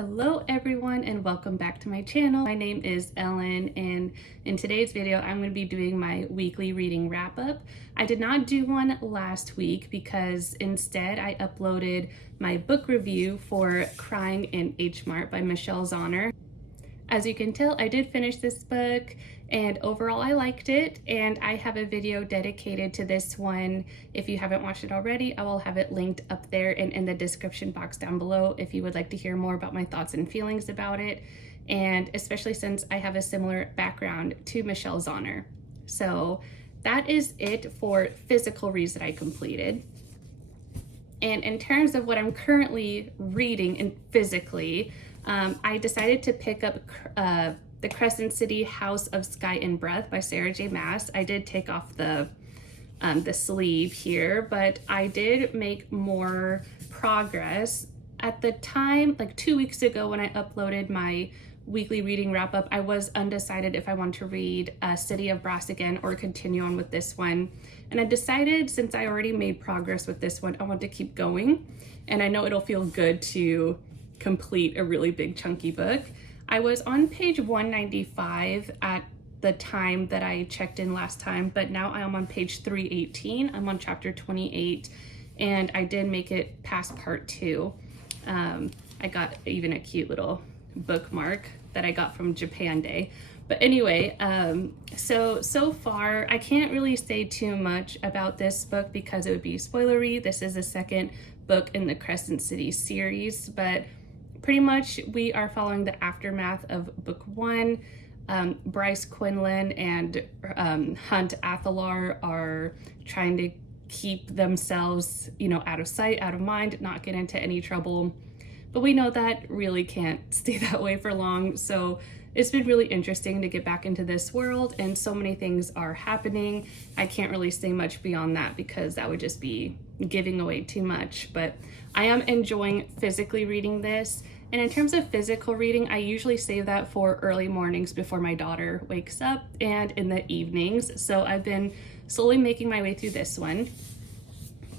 Hello everyone and welcome back to my channel. My name is Ellen and in today's video I'm going to be doing my weekly reading wrap-up. I did not do one last week because instead I uploaded my book review for Crying in H Mart by Michelle Zauner. As you can tell, I did finish this book and overall I liked it, and I have a video dedicated to this one. If you haven't watched it already, I will have it linked up there and in the description box down below if you would like to hear more about my thoughts and feelings about it, and especially since I have a similar background to Michelle Zauner. So that is it for physical reads that I completed. And in terms of what I'm currently reading and physically, I decided to pick up The Crescent City House of Sky and Breath by Sarah J. Maas. I did take off the sleeve here, but I did make more progress. At the time, like 2 weeks ago when I uploaded my weekly reading wrap up, I was undecided if I want to read City of Brass again or continue on with this one. And I decided, since I already made progress with this one, I want to keep going. And I know it'll feel good to complete a really big chunky book. I was on page 195 at the time that I checked in last time, but now I am on page 318. I'm on chapter 28 and I did make it past part 2. I got even a cute little bookmark that I got from Japan Day. But anyway, so far I can't really say too much about this book because it would be spoilery. This is the second book in the Crescent City series, but pretty much we are following the aftermath of book 1. Bryce Quinlan and Hunt Athalar are trying to keep themselves, out of sight, out of mind, not get into any trouble. But we know that really can't stay that way for long. So it's been really interesting to get back into this world, and so many things are happening. I can't really say much beyond that because that would just be giving away too much, but I am enjoying physically reading this. And in terms of physical reading, I usually save that for early mornings before my daughter wakes up and in the evenings. So I've been slowly making my way through this one.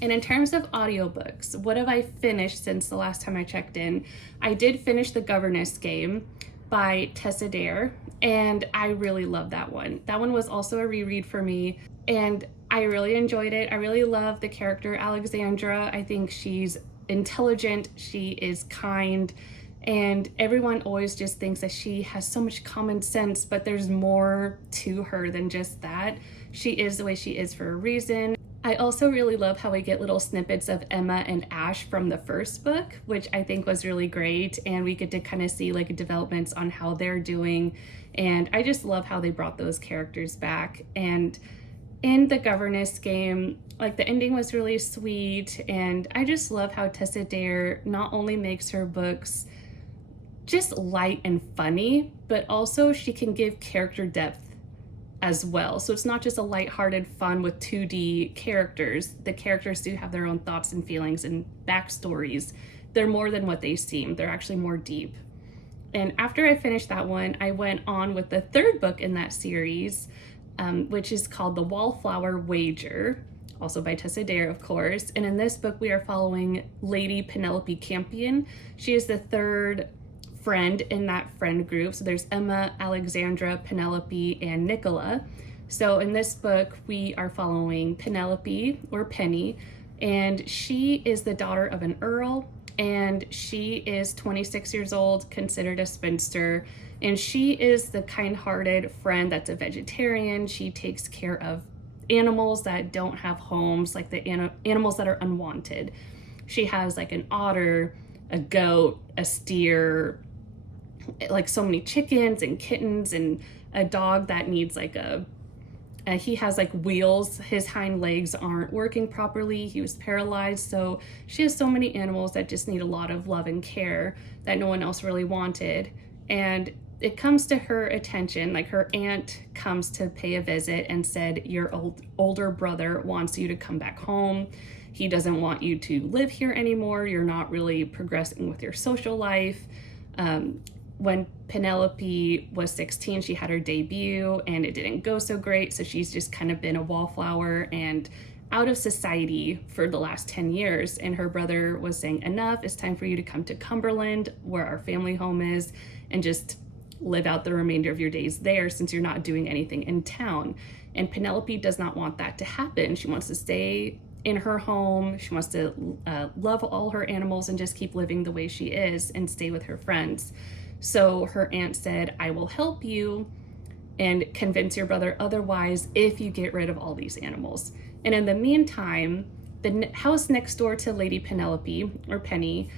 And in terms of audiobooks, what have I finished since the last time I checked in? I did finish The Governess Game by Tessa Dare, and I really love that one. That one was also a reread for me, and I really enjoyed it. I really love the character Alexandra. I think she's intelligent, she is kind, and everyone always just thinks that she has so much common sense, but there's more to her than just that. She is the way she is for a reason. I also really love how we get little snippets of Emma and Ash from the first book, which I think was really great, and we get to kind of see like developments on how they're doing, and I just love how they brought those characters back. And in The Governess Game, like, the ending was really sweet, and I just love how Tessa Dare not only makes her books just light and funny, but also she can give character depth as well. So it's not just a lighthearted fun with 2D characters. The characters do have their own thoughts and feelings and backstories. They're more than what they seem. They're actually more deep. And after I finished that one, I went on with the third book in that series, which is called The Wallflower Wager, also by Tessa Dare, of course. And in this book, we are following Lady Penelope Campion. She is the third friend in that friend group. So there's Emma, Alexandra, Penelope, and Nicola. So in this book, we are following Penelope, or Penny, and she is the daughter of an earl, and she is 26 years old, considered a spinster, and she is the kind-hearted friend that's a vegetarian. She takes care of animals that don't have homes, like the animals that are unwanted. She has like an otter, a goat, a steer, like so many chickens and kittens, and a dog that needs like he has like wheels. His hind legs aren't working properly. He was paralyzed. So she has so many animals that just need a lot of love and care that no one else really wanted. And it comes to her attention, like her aunt comes to pay a visit and said, your older brother wants you to come back home. He doesn't want you to live here anymore. You're not really progressing with your social life. When Penelope was 16, she had her debut and it didn't go so great. So she's just kind of been a wallflower, and out of society for the last 10 years. And her brother was saying, enough, it's time for you to come to Cumberland, where our family home is, and just live out the remainder of your days there since you're not doing anything in town. And Penelope does not want that to happen. She wants to stay in her home. She wants to love all her animals and just keep living the way she is and stay with her friends. So her aunt said, I will help you and convince your brother otherwise if you get rid of all these animals. And in the meantime, the house next door to Lady Penelope, or Penny,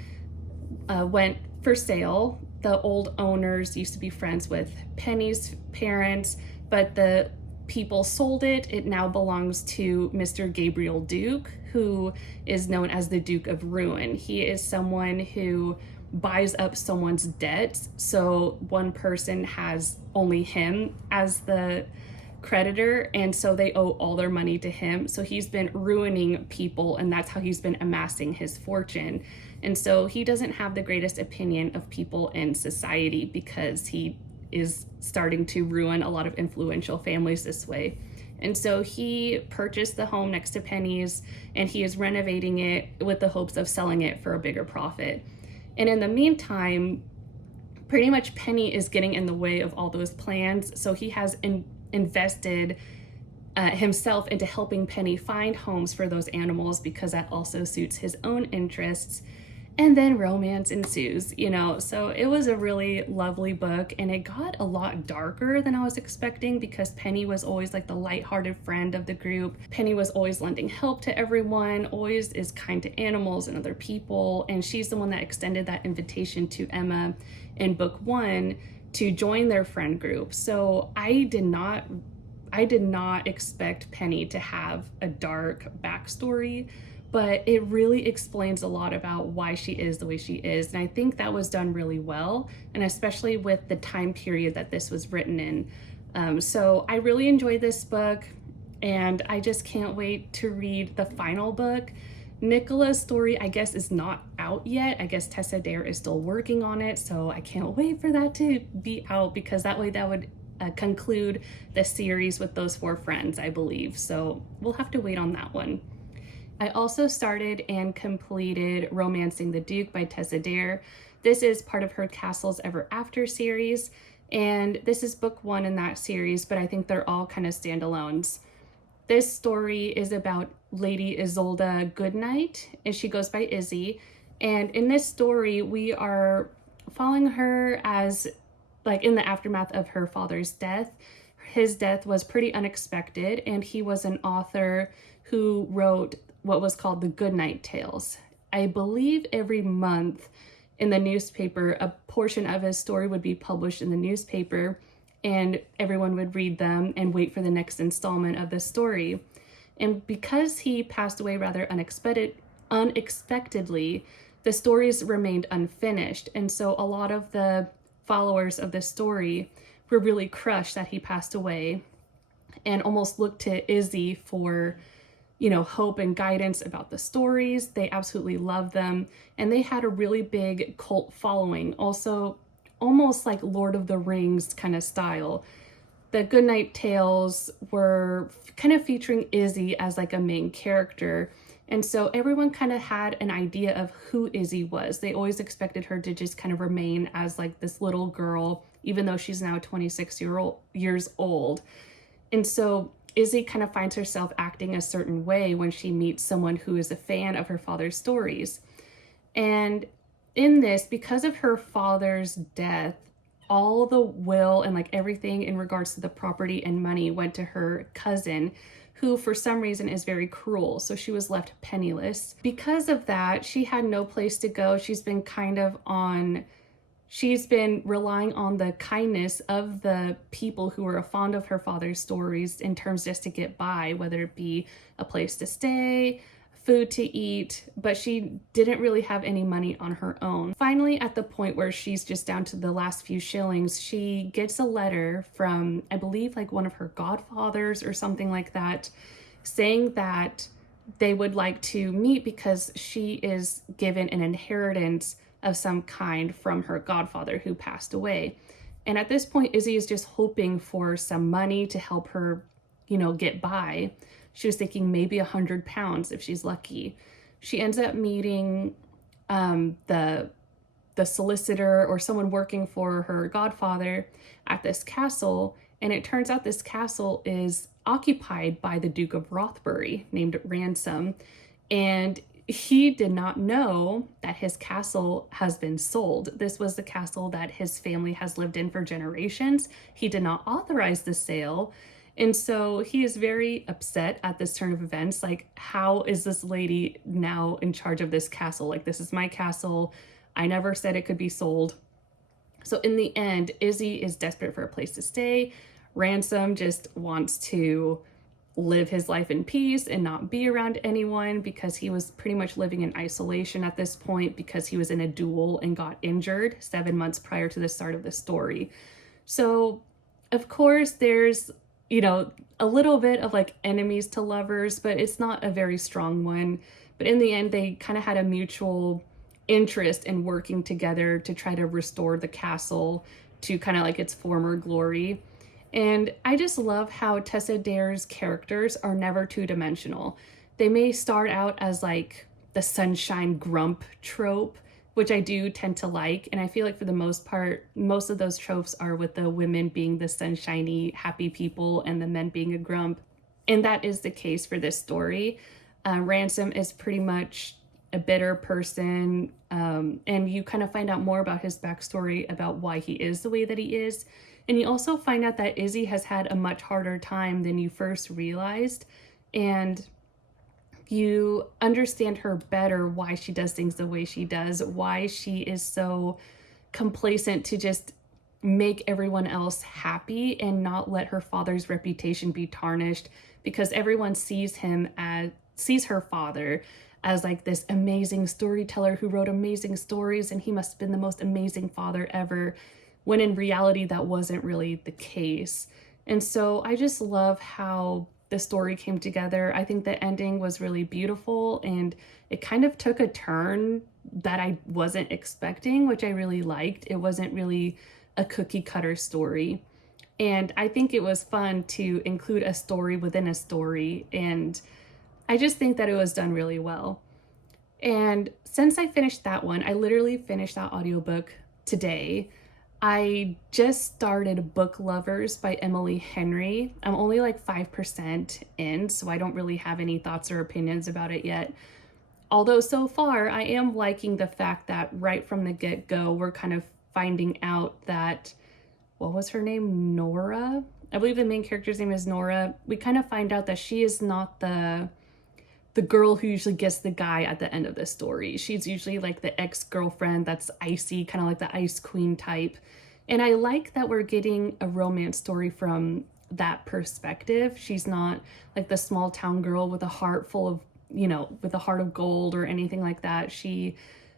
went for sale. The old owners used to be friends with Penny's parents, but the people sold it. It now belongs to Mr. Gabriel Duke, who is known as the Duke of Ruin. He is someone who buys up someone's debts. So one person has only him as the creditor, and so they owe all their money to him. So he's been ruining people, and that's how he's been amassing his fortune. And so he doesn't have the greatest opinion of people in society because he is starting to ruin a lot of influential families this way. And so he purchased the home next to Penny's, and he is renovating it with the hopes of selling it for a bigger profit. And in the meantime, pretty much Penny is getting in the way of all those plans. So he has invested himself into helping Penny find homes for those animals because that also suits his own interests. And then romance ensues, So it was a really lovely book, and it got a lot darker than I was expecting because Penny was always like the lighthearted friend of the group. Penny was always lending help to everyone, always is kind to animals and other people, and she's the one that extended that invitation to Emma in book 1 to join their friend group. So I did not expect Penny to have a dark backstory, but it really explains a lot about why she is the way she is. And I think that was done really well, and especially with the time period that this was written in. So I really enjoyed this book, and I just can't wait to read the final book. Nicola's story, I guess, is not out yet. I guess Tessa Dare is still working on it, so I can't wait for that to be out, because that way that would conclude the series with those 4 friends, I believe. So we'll have to wait on that one. I also started and completed Romancing the Duke by Tessa Dare. This is part of her Castles Ever After series, and this is book 1 in that series, but I think they're all kind of standalones. This story is about Lady Isolde Goodnight, and she goes by Izzy. And in this story, we are following her as, like, in the aftermath of her father's death. His death was pretty unexpected, and he was an author who wrote what was called the Goodnight Tales. I believe every month in the newspaper, a portion of his story would be published in the newspaper, and everyone would read them and wait for the next installment of the story. And because he passed away rather unexpectedly, the stories remained unfinished. And so a lot of the followers of this story were really crushed that he passed away and almost looked to Izzy for hope and guidance about the stories. They absolutely loved them, and they had a really big cult following, also almost like Lord of the Rings kind of style. The Goodnight Tales were kind of featuring Izzy as like a main character, and so everyone kind of had an idea of who Izzy was. They always expected her to just kind of remain as like this little girl, even though she's now 26 years old. And so Izzy kind of finds herself acting a certain way when she meets someone who is a fan of her father's stories. And in this, because of her father's death, all the will and like everything in regards to the property and money went to her cousin, who for some reason is very cruel. So she was left penniless. Because of that, she had no place to go. She's been relying on the kindness of the people who were fond of her father's stories in terms just to get by, whether it be a place to stay, food to eat, but she didn't really have any money on her own. Finally, at the point where she's just down to the last few shillings, she gets a letter from, I believe, like one of her godfathers or something like that, saying that they would like to meet because she is given an inheritance of some kind from her godfather who passed away. And at this point, Izzy is just hoping for some money to help her, get by. She was thinking maybe 100 pounds if she's lucky. She ends up meeting the solicitor or someone working for her godfather at this castle, and it turns out this castle is occupied by the Duke of Rothbury named Ransom, and he did not know that his castle has been sold. This was the castle that his family has lived in for generations. He did not authorize the sale. And so he is very upset at this turn of events. Like, how is this lady now in charge of this castle? Like, this is my castle. I never said it could be sold. So in the end, Izzy is desperate for a place to stay. Ransom just wants to live his life in peace and not be around anyone, because he was pretty much living in isolation at this point because he was in a duel and got injured 7 months prior to the start of the story. So of course there's, you know, a little bit of like enemies to lovers, but it's not a very strong one. But in the end, they kind of had a mutual interest in working together to try to restore the castle to kind of like its former glory. And I just love how Tessa Dare's characters are never two-dimensional. They may start out as like the sunshine grump trope, which I do tend to like. And I feel like for the most part, most of those tropes are with the women being the sunshiny, happy people and the men being a grump. And that is the case for this story. Ransom is pretty much a bitter person, and you kind of find out more about his backstory about why he is the way that he is. And you also find out that Izzy has had a much harder time than you first realized, and you understand her better, why she does things the way she does, why she is so complacent to just make everyone else happy and not let her father's reputation be tarnished, because everyone sees her father as like this amazing storyteller who wrote amazing stories, and he must have been the most amazing father ever, when in reality that wasn't really the case. And so I just love how the story came together. I think the ending was really beautiful, and it kind of took a turn that I wasn't expecting, which I really liked. It wasn't really a cookie cutter story. And I think it was fun to include a story within a story, and I just think that it was done really well. And since I finished that one, I literally finished that audiobook today. I just started Book Lovers by Emily Henry. I'm only like 5% in, so I don't really have any thoughts or opinions about it yet. Although so far, I am liking the fact that right from the get-go, we're kind of finding out that, what was her name? Nora? I believe the main character's name is Nora. We kind of find out that she is not the girl who usually gets the guy at the end of the story. She's usually like the ex-girlfriend that's icy, kind of like the ice queen type. And I like that we're getting a romance story from that perspective. She's not like the small town girl with a heart full of, you know, with a heart of gold or anything like that.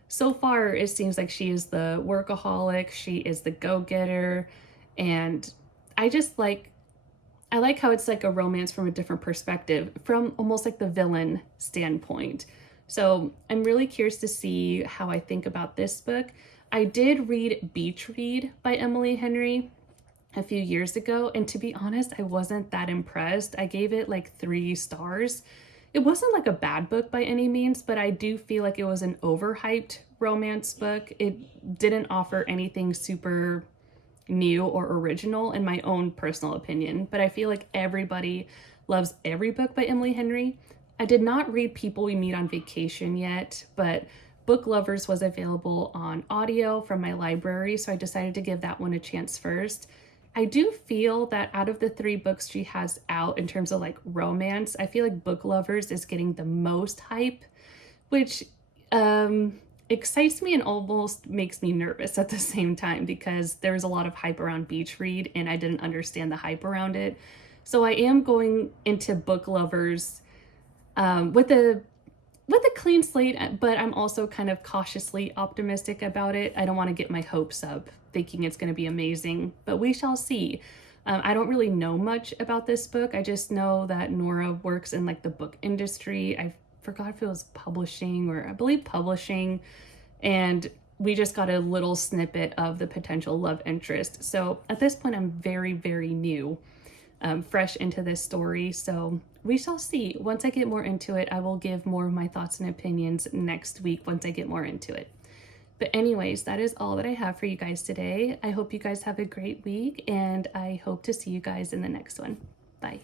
So far, it seems like she is the workaholic, she is the go-getter, and I like how it's like a romance from a different perspective, from almost like the villain standpoint. So I'm really curious to see how I think about this book. I did read Beach Read by Emily Henry a few years ago, and to be honest, I wasn't that impressed. I gave it like 3 stars. It wasn't like a bad book by any means, but I do feel like it was an overhyped romance book. It didn't offer anything super new or original in my own personal opinion, but I feel like everybody loves every book by Emily Henry. I did not read People We Meet on Vacation yet, but Book Lovers was available on audio from my library, so I decided to give that one a chance first. I do feel that out of the 3 books she has out in terms of like romance, I feel like Book Lovers is getting the most hype, which excites me and almost makes me nervous at the same time, because there's a lot of hype around Beach Read and I didn't understand the hype around it. So I am going into Book Lovers with a clean slate, but I'm also kind of cautiously optimistic about it. I don't want to get my hopes up thinking it's going to be amazing, but we shall see. I don't really know much about this book. I just know that Nora works in like the book industry. I forgot if it was publishing, or I believe publishing, and we just got a little snippet of the potential love interest. So at this point, I'm very, very new. fresh into this story. So we shall see. Once I get more into it, I will give more of my thoughts and opinions next week once I get more into it. But anyways, that is all that I have for you guys today. I hope you guys have a great week, and I hope to see you guys in the next one. Bye.